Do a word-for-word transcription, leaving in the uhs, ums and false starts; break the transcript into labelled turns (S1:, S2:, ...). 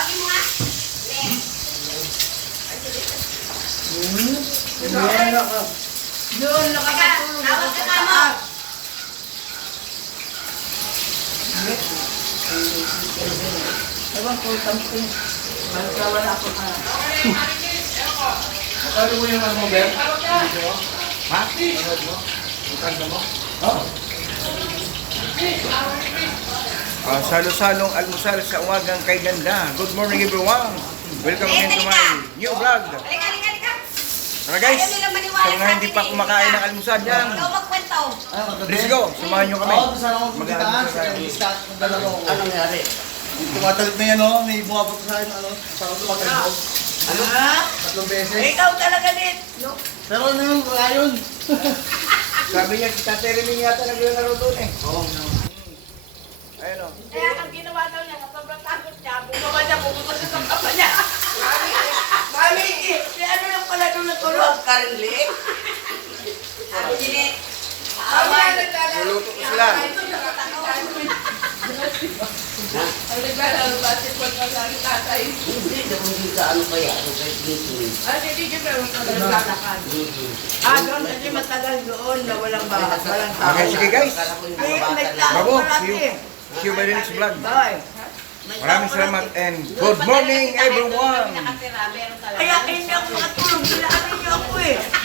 S1: Tawagin mo nga.
S2: Hmm? Hindi ako.
S3: Doon, nakakatulog.
S1: Tawag ka nga mo.
S3: Ewan ko, something. Wala ako ka.
S2: Ano mo yung ano mo, Ben? Ha? Ano mo? Ang mo? Oo.
S4: Ah, salo-salong almusal sa umagang kay ganda. Good morning everyone. Welcome again to my new vlog.
S1: Halika, halika, halika.
S4: Tara guys,
S1: Ayaw nilang maniwala
S4: sa mga
S1: sa
S4: hindi
S1: atin
S4: pa
S1: eh.
S4: kumakain ng almusal yan.
S1: Ikaw magkwento.
S4: Let's go, samahan nyo kami.
S2: Oo, saan ako pumuntaan?
S4: Mag-aalmusal
S2: Sa
S4: tayo.
S2: istat ng dalawa ko.
S3: Anong nangyari?
S2: Tumatalit na yan, oh. May bumabot sa akin, ano? Saan ako tumatalit?
S3: Ano? Ha?
S2: Tatlong beses.
S3: Ikaw talaga din. No?
S2: Pero ano yun, wala yun.
S4: Sabi niya, si Tate Remy yata naglalaro doon eh.
S2: Oo.
S4: Ayun o.
S3: Kaya ang ginawa daw niya, kapag natakot siya, bumaba niya, pumunta siya sa kapa niya. Mami, mami, si ano lang pala doon natulog? Karinli?
S1: Sabi din.
S3: Mami, ano naglalaro?
S4: Luluto ko sila.
S3: Ang naglalaro, basketball pa sa aking tatay.
S5: Hindi, naman din sa ano kaya, ano kay Ginting.
S3: Ah, hindi, hindi, pero naglalakad. Ah, doon kasi matagal doon na walang bakas, walang tao.
S4: Okay, sige guys.
S5: Akala ko yung
S3: Ay,
S5: mga bata
S3: may
S5: lang.
S3: tao
S4: Bravo,
S3: pala
S4: see you.
S3: eh.
S4: See you by the next vlog.
S3: Bye.
S4: Maraming salamat and good morning everyone.
S1: Nakatira, meron talaga.
S3: Kaya hindi ako makatulog, sinaanin niyo ako eh.